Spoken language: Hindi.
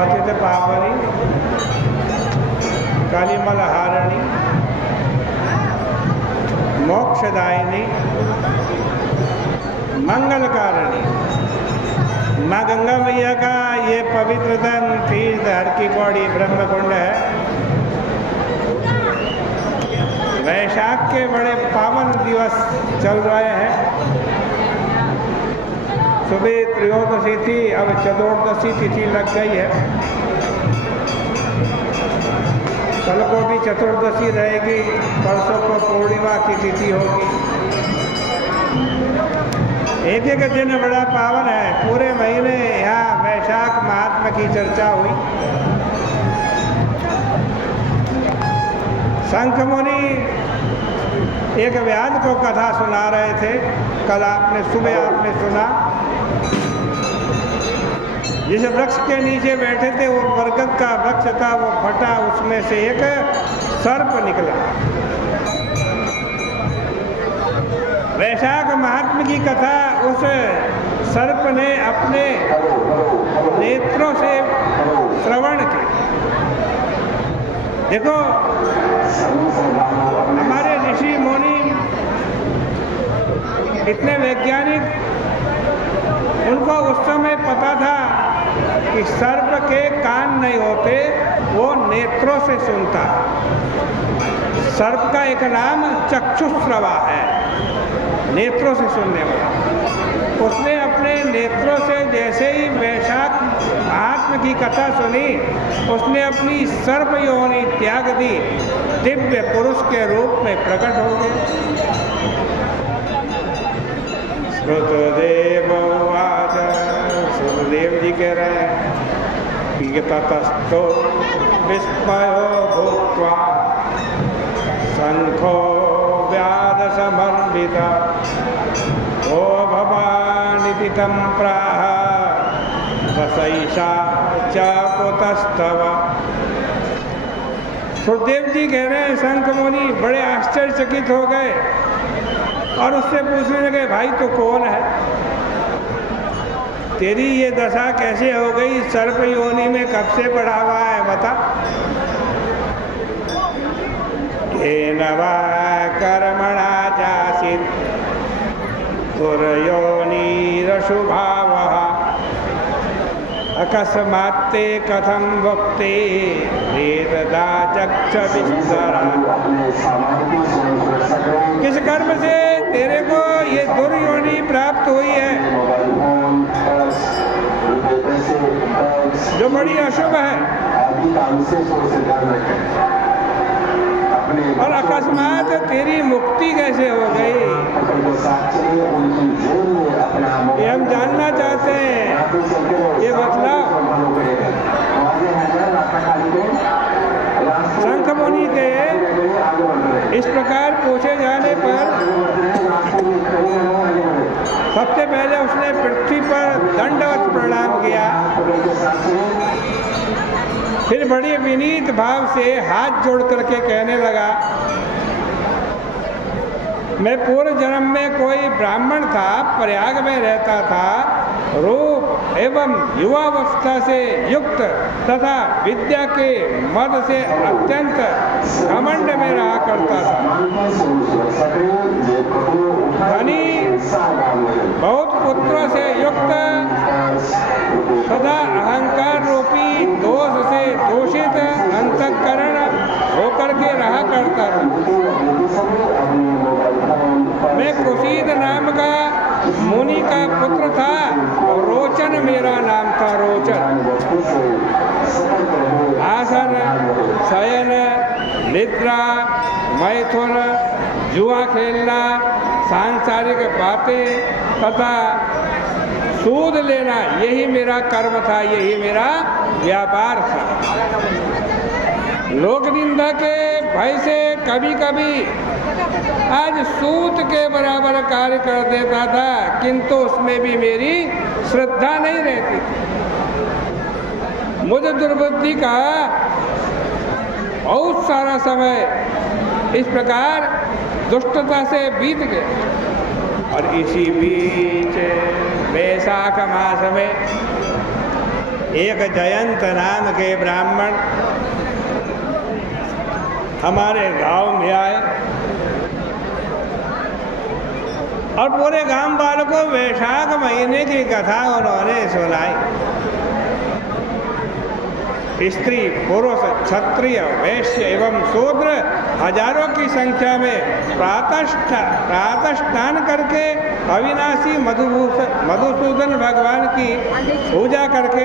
पतित पावनी, कलिमलहारिणी, मोक्षदायिनी, मंगलकारिणी। माँ गंगा मैया का ये पवित्र तन तीर्थ हर की पौड़ी ब्रह्मकुंड है। वैशाख के बड़े पावन दिवस चल रहे हैं। सुबह त्रयोदशी थी, अब चतुर्दशी तिथि लग गई है। कल को भी चतुर्दशी रहेगी, परसों को पूर्णिमा की तिथि होगी। एक एक दिन बड़ा पावन है। पूरे महीने यहाँ वैशाख महात्मा की चर्चा हुई। शंख मुनि एक व्याध को कथा सुना रहे थे। कल सुबह आपने सुना। जिस वृक्ष के नीचे बैठे थे वो बरगद का वृक्ष था, वो फटा, उसमें से एक सर्प निकला। वैशाख महात्मा की कथा उस सर्प ने अपने नेत्रों से श्रवण की। देखो, हमारे ऋषि मुनि इतने वैज्ञानिक, उनको उस समय पता था कि सर्प के कान नहीं होते, वो नेत्रों से सुनता। सर्प का एक नाम चक्षुश्रवा है, नेत्रों से सुनने वाला। उसने अपने नेत्रों से जैसे ही वैशाख महात्मा की कथा सुनी, उसने अपनी सर्प योनि त्याग दी, दिव्य पुरुष के रूप में प्रकट हो गए। श्रुतदेव उवाच, श्रुतदेव जी कह रहे हैं कि ततस्तो विस्मयो भूत्वा शंखो व्याध समन्विता ओ भवानिति तं प्राह तसैषा च कुतस्तव। सुखदेव जी कह रहे हैं, शंख मुनि बड़े आश्चर्यचकित हो गए और उससे पूछने लगे, भाई तो कौन है? तेरी ये दशा कैसे हो गई? सर्प योनि में कब से पड़ा हुआ है, बता। येन वा कर्मणा चासित् दुर्योनिरशुभावः अकस्मात्ते कथं वक्ते वेददा चक्ष विस्तरा। किस कर्म से तेरे को ये दुर्योनि प्राप्त हुई है जो बड़ी अशुभ है, और अकस्मात तेरी मुक्ति कैसे हो गई? ये हम जानना चाहते हैं, ये बतलाओ। शंख मुनि के इस प्रकार पूछे जाने पर सबसे पहले उसने पृथ्वी पर दंडवत प्रणाम किया। फिर बड़े विनीत भाव से हाथ जोड़ करके कहने लगा, मैं पूर्व जन्म में कोई ब्राह्मण था, प्रयाग में रहता था, रूप एवं युवावस्था से युक्त तथा विद्या के मद से अत्यंत घमंड में रहा करता था। धनी, बहुत पुत्रों से युक्त तथा अहंकार रूपी दोष से दूषित अंतःकरण होकर के रहा करता था। मैं कुशीद नाम का मुनि का पुत्र था और रोचन मेरा नाम था, रोचन। आसन, शयन, निद्रा, मैथुन, जुआ खेलना, सांसारिक बातें तथा सूद लेना, यही मेरा कर्म था, यही मेरा व्यापार था। लोक निंदा के भय से कभी कभी आज सूत के बराबर कार्य कर देता था, किंतु उसमें भी मेरी श्रद्धा नहीं रहती थी। मुझे दुर्बुद्धि का बहुत सारा समय इस प्रकार दुष्टता से बीत गया। और इसी बीच वैशाख मास में एक जयंत नाम के ब्राह्मण हमारे गांव में आए और पूरे गांव वालों को वैशाख महीने की कथा उन्होंने सुनाई। स्त्री, पुरुष, क्षत्रिय, वैश्य एवं शूद्र हजारों की संख्या में प्रातः स्नान करके अविनाशी मधुसूदन भगवान की पूजा करके